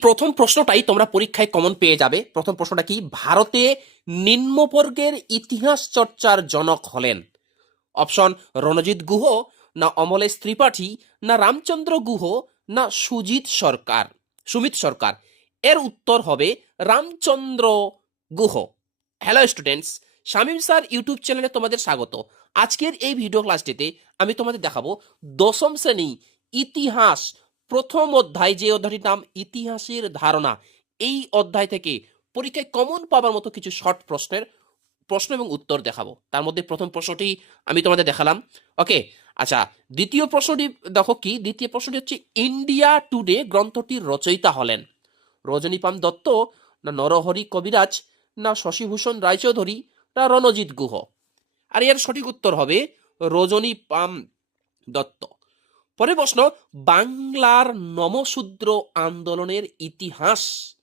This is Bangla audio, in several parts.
প্রথম প্রশ্নটাই তোমরা পরীক্ষায় কমন পেয়ে যাবে। প্রথম প্রশ্নটা কি? ভারতে নিম্নবর্গের ইতিহাস চর্চার জনক হলেন। অপশন, রণজিৎ গুহ, না অমলেশ ত্রিপাঠী, না রামচন্দ্র গুহ, না সুজিত সরকার, সুমিত সরকার। এর উত্তর হবে Ramchandra Guha. Hello students Shamim sir YouTube চ্যানেলে তোমাদের স্বাগত। আজকের এই ভিডিও ক্লাসটিতে আমি তোমাদের দেখাবো দশম শ্রেণি ইতিহাস প্রথম অধ্যায় যে অধ্যায়টির নাম ইতিহাসের ধারণা, এই অধ্যায় থেকে পরীক্ষায় কমন পাবার মতো কিছু শর্ট প্রশ্নের প্রশ্ন এবং উত্তর দেখাবো। তার মধ্যে প্রথম প্রশ্নটি আমি তোমাদের দেখালাম। ওকে আচ্ছা দ্বিতীয় প্রশ্নটি দেখো কি? দ্বিতীয় প্রশ্নটি হচ্ছে, ইন্ডিয়া টুডে গ্রন্থটির রচয়িতা হলেন? রজনীপাম দত্ত, না নরহরি কবিরাজ, না শশীভূষণ রায়চৌধুরী, না রণজিৎ গুহ? আর এর সঠিক উত্তর হবে রজনী পাম দত্ত। পরের প্রশ্ন, বাংলার নমশূদ্র আন্দোলনের ইতিহাস।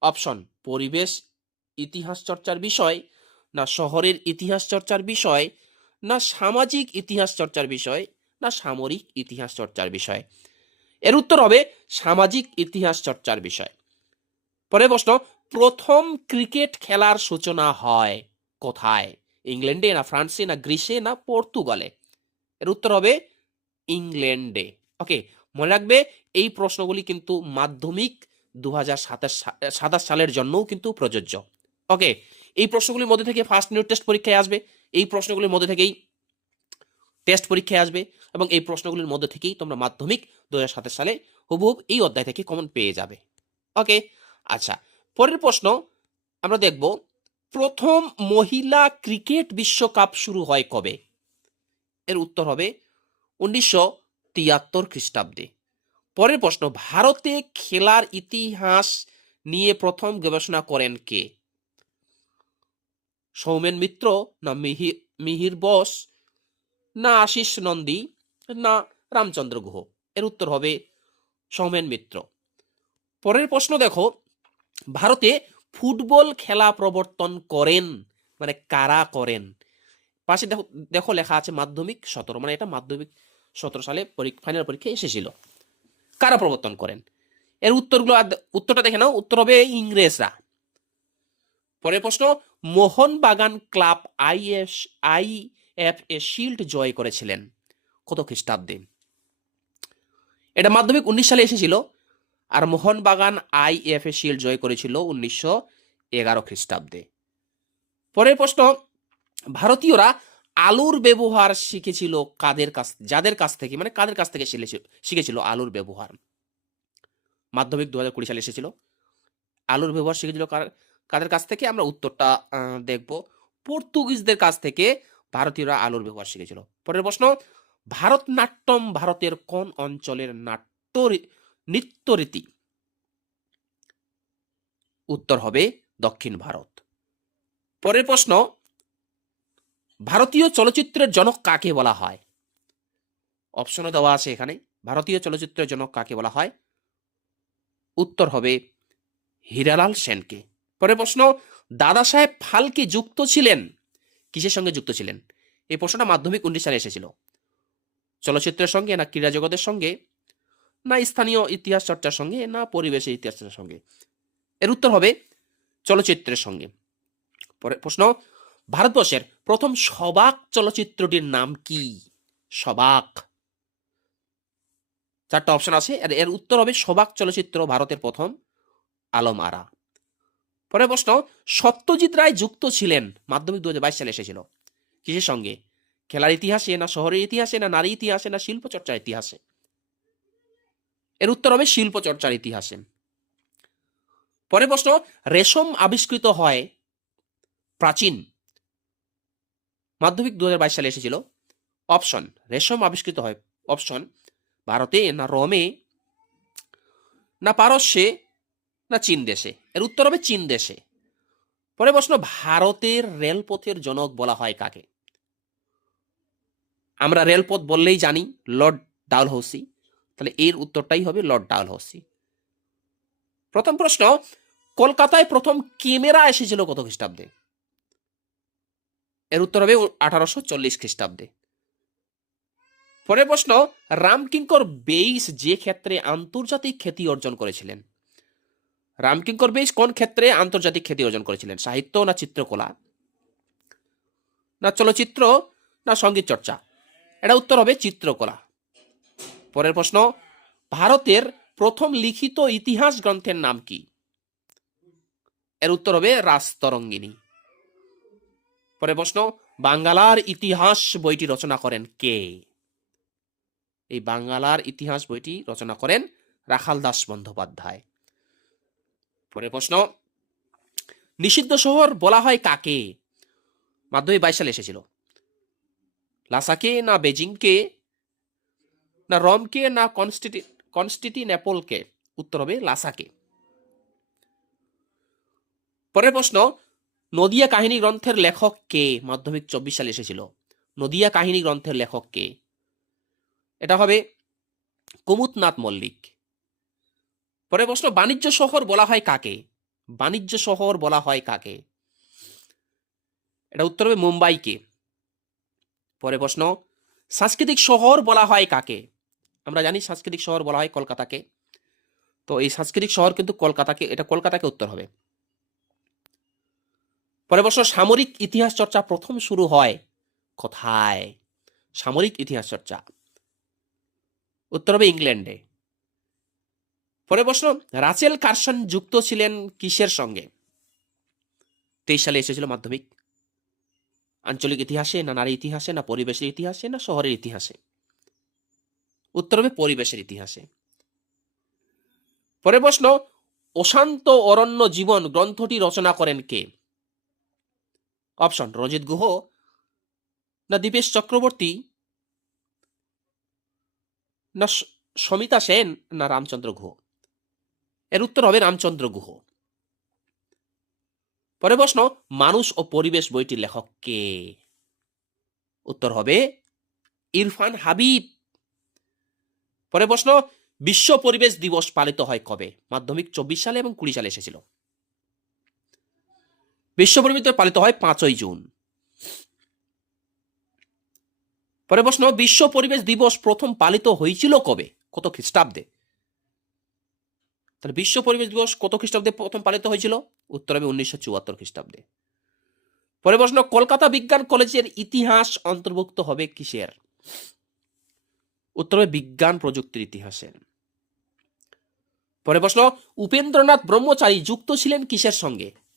অপশন, পরিবেশ, ইতিহাস চর্চার বিষয়, না শহরের ইতিহাস চর্চার বিষয়, না সামাজিক ইতিহাস চর্চার বিষয়, না সামরিক ইতিহাস চর্চার বিষয়। এর উত্তর হবে, সামাজিক ইতিহাস চর্চার বিষয়। পরের প্রশ্ন, প্রথম ক্রিকেট খেলার সূচনা হয় কোথায়? ইংল্যান্ডে, না ফ্রান্সে, না গ্রিসে, না পর্তুগালে? এর উত্তর হবে ইংল্যান্ডে ওকে, মনে রাখবে এই প্রশ্নগুলি কিন্তু মাধ্যমিক দু হাজার সাতাশ সালের জন্যও কিন্তু প্রযোজ্য। ওকে, এই প্রশ্নগুলির মধ্যে থেকে ফার্স্ট ইউনিট টেস্ট পরীক্ষায় আসবে। এই প্রশ্নগুলির মধ্যে থেকেই টেস্ট পরীক্ষায় আসবে এবং এই প্রশ্নগুলির মধ্যে থেকেই তোমরা মাধ্যমিক দু হাজার সালে হুবহুব এই অধ্যায় থেকে কমন পেয়ে যাবে। ওকে আচ্ছা পরের প্রশ্ন আমরা দেখব, প্রথম মহিলা ক্রিকেট বিশ্বকাপ শুরু হয় কবে? এর উত্তর হবে উনিশশো তিয়াত্তর খ্রিস্টাব্দে। পরের প্রশ্ন, ভারতে খেলার ইতিহাস নিয়ে প্রথম গবেষণা করেন কে? সৌমেন মিত্র না মিহির মিহির বোস না আশিস নন্দী না রামচন্দ্র গুহ? এর উত্তর হবে সৌমেন মিত্র। পরের প্রশ্ন দেখো, ভারতে ফুটবল খেলা প্রবর্তন করেন মানে কারা করেন? পাশে দেখো দেখো লেখা আছে মাধ্যমিক সতেরো মানে এটা মাধ্যমিক সতেরো সালে পরীক্ষা ফাইনাল পরীক্ষা এসেছিল। কারা প্রবর্তন করেন? এর উত্তরগুলো উত্তরটা দেখে নাও, উত্তর হবে ইংরেজরা। পরের প্রশ্ন, Mohun Bagan club I IS I F A shield জয় করেছিলেন কত খ্রিস্টাব্দে? এটা মাধ্যমিক উনিশ সালে এসেছিল আর Mohun Bagan I F A shield জয় করেছিল উনিশশো এগারো খ্রিস্টাব্দে। পরের প্রশ্ন ভারতীয়রা আলুর ব্যবহার শিখেছিল কাদের কাছ, যাদের কাছ থেকে মানে কাদের কাছ থেকে শিখেছিল আলুর ব্যবহার। মাধ্যমিক দু হাজার কুড়ি সালে এসেছিল। আলুর ব্যবহার শিখেছিল কাদের কাছ থেকে? আমরা উত্তরটা দেখব। পর্তুগিজদের কাছ থেকে ভারতীয়রা আলুর ব্যবহার শিখেছিল। পরের প্রশ্ন, ভারতনাট্যম ভারতের কোন অঞ্চলের নাট্য নৃত্যরীতি? উত্তর হবে দক্ষিণ ভারত। পরের প্রশ্ন ভারতীয় চলচ্চিত্রের জনক কাকে বলা হয়? অপশনে দেওয়া আছে এখানে। ভারতীয় চলচ্চিত্রের জনক কাকে বলা হয়? উত্তর হবে হীরালাল সেনকে। পরের প্রশ্ন, দাদা সাহেব ফালকে যুক্ত ছিলেন? কিসের সঙ্গে যুক্ত ছিলেন? এই প্রশ্নটা মাধ্যমিক উনিশ সালে এসেছিল। চলচ্চিত্রের সঙ্গে না ক্রীড়া জগতের সঙ্গে, না স্থানীয় ইতিহাস চর্চার সঙ্গে, না পরিবেশের ইতিহাস চর্চার সঙ্গে? এর উত্তর হবে চলচ্চিত্রের সঙ্গে। পরের প্রশ্ন ভারতবর্ষের প্রথম সবাক চলচ্চিত্রটির নাম কি? সবাক। চারটা অপশন আছে। এর উত্তর হবে সবাক চলচ্চিত্র, ভারতের প্রথম আলম আরা পরের প্রশ্ন, সত্যজিৎ রায় যুক্ত ছিলেন মাধ্যমিক দু হাজার বাইশ সালে এসেছিল। কিসের সঙ্গে? খেলার ইতিহাসে না শহরের ইতিহাসে না নারী ইতিহাসে না শিল্প চর্চার ইতিহাসে? এর উত্তর হবে শিল্প চর্চার ইতিহাসে। পরের প্রশ্ন, রেশম আবিষ্কৃত হয় প্রাচীন মাধ্যমিক দু হাজার বাইশ সালে এসেছিল। অপশন, রেশম আবিষ্কৃত হয়। অপশন, ভারতে না রোমে, না পারস্যে, না চীন দেশে। এর উত্তর হবে চীন দেশে। পরে প্রশ্ন, ভারতের রেলপথের জনক বলা হয় কাকে? আমরা রেলপথ বললেই জানি, লর্ড ডালহৌসি। তাহলে এর উত্তরটাই হবে লর্ড ডালহৌসি। প্রথম প্রশ্ন, কলকাতায় প্রথম ক্যামেরা এসেছিল কত খ্রিস্টাব্দে? এর উত্তর হবে আঠারোশো চল্লিশ খ্রিস্টাব্দে। পরের প্রশ্ন, রামকিঙ্কর বেইস যে ক্ষেত্রে আন্তর্জাতিক খ্যাতি অর্জন করেছিলেন? রামকিঙ্কর বেশ কোন ক্ষেত্রে আন্তর্জাতিক খ্যাতি অর্জন করেছিলেন? সাহিত্য না চিত্রকলা? না চলচ্চিত্র, না সংগীত চর্চা? এটা উত্তর হবে চিত্রকলা। পরের প্রশ্ন, ভারতের প্রথম লিখিত ইতিহাস গ্রন্থের নাম কি? এর উত্তর হবে রাস্তরঙ্গিনী পরের প্রশ্ন, বাঙ্গালার ইতিহাস বইটি রচনা করেন কে? এই বাঙ্গালার ইতিহাস বইটি রচনা করেন রাখাল দাস বন্দ্যোপাধ্যায়। পরের প্রশ্ন, নিষিদ্ধ শহর বলা হয় কাকে? মাধ্যমিক বাইশ সালে এসেছিল। লাসাকে না বেজিংকে না রমকে না কনস্টিটি কনস্টিটি নেপলকে উত্তর হবে লাসাকে। পরের প্রশ্ন নদিয়া কাহিনী গ্রন্থের লেখক কে? মাধ্যমিক চব্বিশ সালে এসেছিল। নদিয়া কাহিনী গ্রন্থের লেখক কে? এটা হবে কুমুদনাথ মল্লিক। পরের প্রশ্ন, বাণিজ্য শহর বলা হয় কাকে? বাণিজ্য শহর বলা হয় কাকে? এটা উত্তর হবে মুম্বাইকে পরে প্রশ্ন, সাংস্কৃতিক শহর বলা হয় কাকে? আমরা জানি সাংস্কৃতিক শহর বলা হয় কলকাতাকে। তো এই সাংস্কৃতিক শহর কিন্তু কলকাতাকে, এটা কলকাতাকে উত্তর হবে। পরের প্রশ্ন সামরিক ইতিহাস চর্চা প্রথম শুরু হয় কোথায়? সামরিক ইতিহাস চর্চা। উত্তর হবে ইংল্যান্ডে। পরের প্রশ্ন, রাচেল কার্সন যুক্ত ছিলেন কিসের সঙ্গে? তেইশ সালে এসেছিল মাধ্যমিক। আঞ্চলিক ইতিহাসে না নারী ইতিহাসে না পরিবেশের ইতিহাসে না শহরের ইতিহাসে? উত্তর হবে পরিবেশের ইতিহাসে। পরের প্রশ্ন, অশান্ত অরণ্য জীবন গ্রন্থটি রচনা করেন কে? অপশন রঞ্জিত গুহ না দীপেশ চক্রবর্তী না সমিতা সেন না রামচন্দ্র গুহ? এর উত্তর হবে রামচন্দ্র গুহ। পরে প্রশ্ন, মানুষ ও পরিবেশ বইটির লেখক কে? উত্তর হবে ইরফান হাবিব। পরে প্রশ্ন, বিশ্ব পরিবেশ দিবস পালিত হয় কবে? মাধ্যমিক চব্বিশ সালে এবং কুড়ি সালে এসেছিল। বিশ্ব পরিবেশ পালিত হয় পাঁচই জুন। পরে প্রশ্ন, বিশ্ব পরিবেশ দিবস প্রথম পালিত হয়েছিল কবে? কত খ্রিস্টাব্দে? তাহলে বিশ্ব পরিবেশ দিবস কত খ্রিস্টাব্দে প্রথম পালিত হয়েছিল? উত্তর হবে উনিশশো চুয়াত্তর খ্রিস্টাব্দে। পরে প্রশ্ন, কলকাতা বিজ্ঞান কলেজের ইতিহাস অন্তর্ভুক্ত হবে কিসের? উত্তর হবে বিজ্ঞান প্রযুক্তির ইতিহাসের। পরে প্রশ্ন, উপেন্দ্রনাথ ব্রহ্মচারী যুক্ত ছিলেন কিসের সঙ্গে?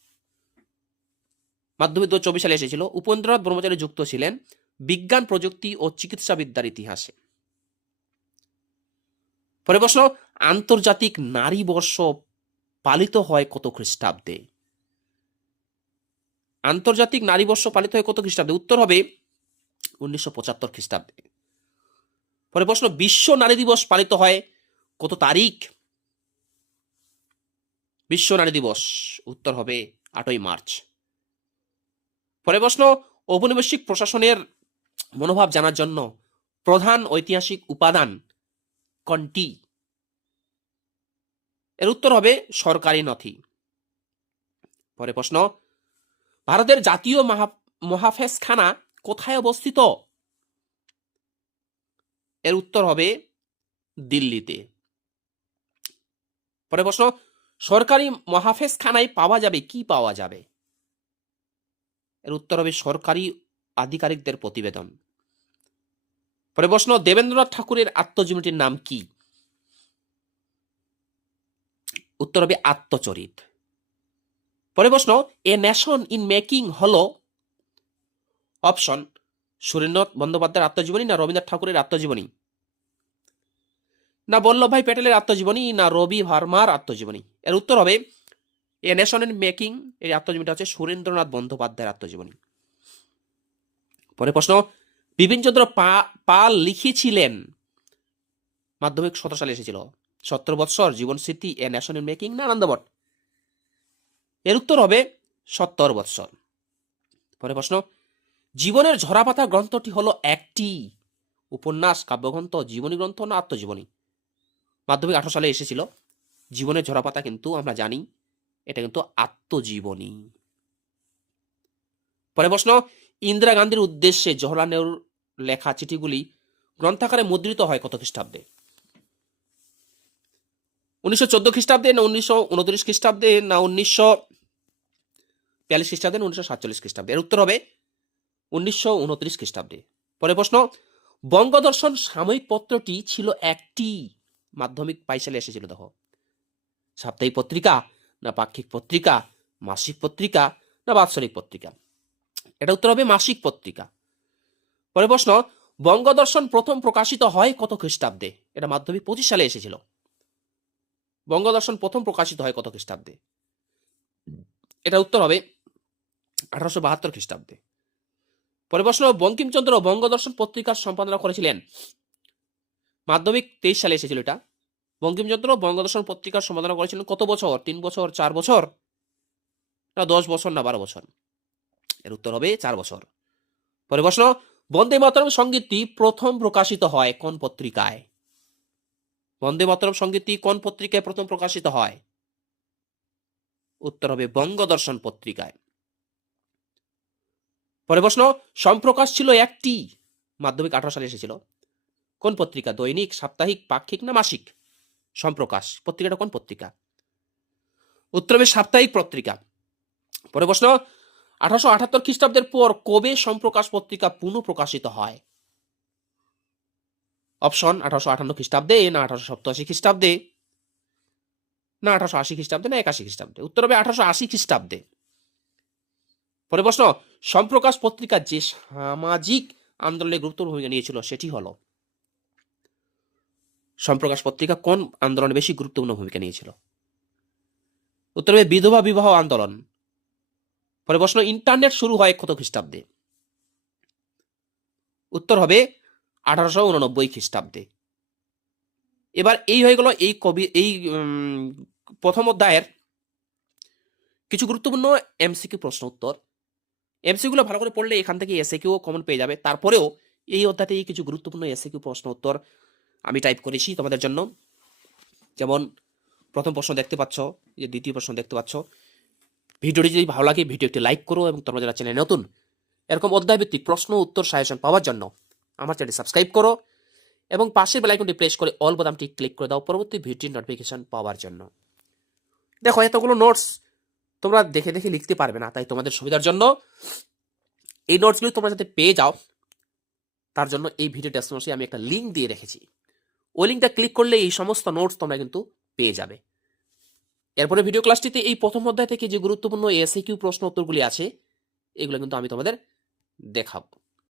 মাধ্যমিক দু চব্বিশ সালে এসেছিল। উপেন্দ্রনাথ ব্রহ্মচারী যুক্ত ছিলেন বিজ্ঞান, প্রযুক্তি ও চিকিৎসাবিদ্যার ইতিহাসে। পরে প্রশ্ন, আন্তর্জাতিক নারী বর্ষ পালিত হয় কত খ্রিস্টাব্দে? আন্তর্জাতিক নারী বর্ষ পালিত হয় কত খ্রিস্টাব্দে? উত্তর হবে উনিশশো পঁচাত্তর খ্রিস্টাব্দে। পরে প্রশ্ন, বিশ্ব নারী দিবস পালিত হয় কত তারিখ? বিশ্ব নারী দিবস, উত্তর হবে আটই মার্চ। পরে প্রশ্ন, ঔপনিবেশিক প্রশাসনের মনোভাব জানার জন্য প্রধান ঐতিহাসিক উপাদান কোনটি? এর উত্তর হবে সরকারি নথি। পরে প্রশ্ন, ভারতের জাতীয় মহা- মহাফেজখানা কোথায় অবস্থিত? এর উত্তর হবে দিল্লিতে। পরে প্রশ্ন, সরকারি মহাফেজখানায় পাওয়া যাবে, কি পাওয়া যাবে? এর উত্তর হবে সরকারি আধিকারিকদের প্রতিবেদন। পরে প্রশ্ন, দেবেন্দ্রনাথ ঠাকুরের আত্মজীবনীটির নাম কি? উত্তর হবে আত্মচরিত। পরে প্রশ্ন, এ নেশন ইন মেকিং হল? অপশন, সুরেন্দ্রনাথ বন্দ্যোপাধ্যায়ের আত্মজীবনী না রবীন্দ্রনাথ ঠাকুরের আত্মজীবনী? না বল্লভভাই প্যাটেলের আত্মজীবনী না রবি ভার্মার আত্মজীবনী? এর উত্তর হবে এ নেশন ইন মেকিং এই আত্মজীবনীটা হচ্ছে সুরেন্দ্রনাথ বন্দ্যোপাধ্যায়ের আত্মজীবনী। পরে প্রশ্ন, বিপিনচন্দ্র পাল লিখেছিলেন, মাধ্যমিক সতেরো সালে এসেছিল। সত্তর বৎসর জীবন স্মৃতি এ নেশন ইন মেকিং না আনন্দবট এর উত্তর হবে সত্তর বৎসর। পরে প্রশ্ন, জীবনের ঝরাপাতা গ্রন্থটি হলো একটি উপন্যাস, কাব্যগ্রন্থ, জীবনী গ্রন্থ না আত্মজীবনী? মাধ্যমিক আঠারো সালে এসেছিল। জীবনের ঝরাপাতা কিন্তু আমরা জানি এটা কিন্তু আত্মজীবনী। পরে প্রশ্ন, ইন্দিরা গান্ধীর উদ্দেশ্যে জওহরলাল নেহরুর লেখা চিঠিগুলি গ্রন্থাকারে মুদ্রিত হয় কত খ্রিস্টাব্দে? উনিশশো চোদ্দ খ্রিস্টাব্দে না উনিশশো উনত্রিশ খ্রিস্টাব্দে না উনিশশো বিয়াল্লিশ খ্রিস্টাব্দে না উনিশশো সাতচল্লিশ খ্রিস্টাব্দে? এর উত্তর হবে উনিশশো উনত্রিশ খ্রিস্টাব্দে। পরে প্রশ্ন, বঙ্গদর্শন সাময়িক পত্রটি ছিল একটি মাধ্যমিক পাইসালে এসেছিল, দেখো। সাপ্তাহিক পত্রিকা না পাক্ষিক পত্রিকা, মাসিক পত্রিকা, না বাৎসরিক পত্রিকা? এটা উত্তর হবে মাসিক পত্রিকা। পরে প্রশ্ন, বঙ্গদর্শন প্রথম প্রকাশিত হয় কত খ্রিস্টাব্দে? এটা মাধ্যমিক পঁচিশ সালে এসেছিল। বঙ্গদর্শন প্রথম প্রকাশিত হয় কত খ্রিস্টাব্দে? এটা উত্তর হবে আঠারোশো বাহাত্তর খ্রিস্টাব্দে। পরে প্রশ্ন, বঙ্কিমচন্দ্র বঙ্গদর্শন পত্রিকার সম্পাদনা করেছিলেন? মাধ্যমিক তেইশ সালে এসেছিল এটা। বঙ্কিমচন্দ্র বঙ্গদর্শন পত্রিকার সম্পাদনা করেছিলেন কত বছর? তিন বছর, চার বছর? না, দশ বছর না, বারো বছর। এর উত্তর হবে চার বছর। পরে প্রশ্ন, বন্দে মাতরম সঙ্গীতটি প্রথম প্রকাশিত হয় কোন পত্রিকায়? বন্দে মাতরম সঙ্গীতটি কোন পত্রিকায় প্রথম প্রকাশিত হয়? উত্তর হবে বঙ্গদর্শন পত্রিকায়। পরে প্রশ্ন, সম্প্রকাশ ছিল একটি মাধ্যমিক আঠারো সালে এসেছিল। কোন পত্রিকা দৈনিক, সাপ্তাহিক, পাক্ষিক না মাসিক? সম্প্রকাশ, পত্রিকাটা কোন পত্রিকা? উত্তরবে সাপ্তাহিক পত্রিকা। পরে প্রশ্ন, আঠারোশো আঠাত্তর খ্রিস্টাব্দের পর কবে সম্প্রকাশ পত্রিকা পুনঃ প্রকাশিত হয়? অপশন, আঠারোশো আটান্ন খ্রিস্টাব্দে না আঠারোশো সপ্তাশি খ্রিস্টাব্দে? না আঠারোশো আশি খ্রিস্টাব্দে না একাশি খ্রিস্টাব্দে? উত্তর হবে আঠারোশো আশি খ্রিস্টাব্দে। পরে প্রশ্ন, সম্প্রকাশ পত্রিকা যে সামাজিক আন্দোলনে গুরুত্বপূর্ণ ভূমিকা নিয়েছিল, সেটি হলো সম্প্রকাশ পত্রিকা কোন আন্দোলনে বেশি গুরুত্বপূর্ণ ভূমিকা নিয়েছিল? উত্তর হবে, বিধবা বিবাহ আন্দোলন। পরে প্রশ্ন, ইন্টারনেট শুরু হয় কত খ্রিস্টাব্দে? উত্তর হবে, আঠারোশো উননব্বই খ্রিস্টাব্দে। এবার এই হয়ে গেল এই কবি, এই প্রথম অধ্যায়ের কিছু গুরুত্বপূর্ণ এমসিকিউ প্রশ্ন উত্তর। এমসিকিউগুলো ভালো করে পড়লে এখান থেকে এসে কিউ কমন পেয়ে যাবে। তারপরেও এই অধ্যায়তে এই কিছু গুরুত্বপূর্ণ এসে কিউ প্রশ্ন উত্তর আমি টাইপ করেছি তোমাদের জন্য। যেমন, প্রথম প্রশ্ন দেখতে পাচ্ছ যে দ্বিতীয় প্রশ্ন দেখতে পাচ্ছ। ভিডিওটি যদি ভালো লাগে, ভিডিও একটি লাইক করো এবং তোমরা যারা চ্যানেল নতুন, এরকম অধ্যায়ভিত্তিক প্রশ্ন, উত্তর সাজেশন পাওয়ার জন্য আমার চ্যানেল সাবস্ক্রাইব করো এবং পাশের বেলাইকনটি প্রেস করে অল বোতামটি ক্লিক করে দাও পরবর্তী ভিডিওর নোটিফিকেশন পাওয়ার জন্য। দেখো, এতগুলো নোটস তোমরা দেখে দেখে লিখতে পারবে না, তাই তোমাদের সুবিধার জন্য এই নোটসগুলি তোমরা যাতে পেয়ে যাও, তার জন্য এই ভিডিও ডেসক্রিপশনে আমি একটা লিঙ্ক দিয়ে রেখেছি। ওই লিঙ্কটা ক্লিক করলে এই সমস্ত নোটস তোমরা কিন্তু পেয়ে যাবে। এরপরে ভিডিও ক্লাসটিতে এই প্রথম অধ্যায় থেকে যে গুরুত্বপূর্ণ এসএ কিউ প্রশ্ন উত্তরগুলি আছে, এগুলো কিন্তু আমি তোমাদের দেখাবো।